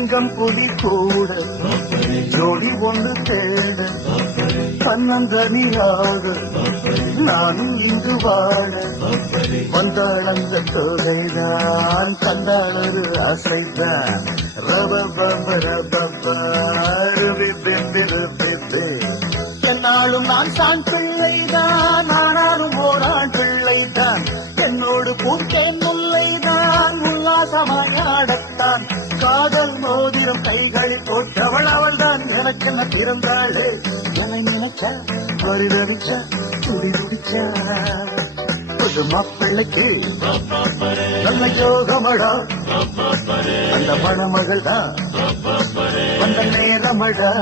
சிங்கம் புலி கூட ஜோடி ஒன்று தேட தன்னந்தனியாக நானும் இங்கு வாழ வந்தாள் அந்த தொகைதான் கண்டாளொரு அசைதான் என்னாலும் நான் தான் பிள்ளைதான் ஆனாலும் ஓரான் பிள்ளைதான் என்னோடு பூத்தேன் முல்லைதான் உல்லாசமாயாடத்தான் காதல் மோதிரம் கைகளில் போட்டவள் அவள் தான் எனக்கென்ன பிறந்தாளே என நினைச்சா பரிதவிச்சா துடி துடிச்சா புது மாப்பிள்ளைக்கு நல்ல யோகமடா அந்த மணமகள் தான் வந்த நேரமடா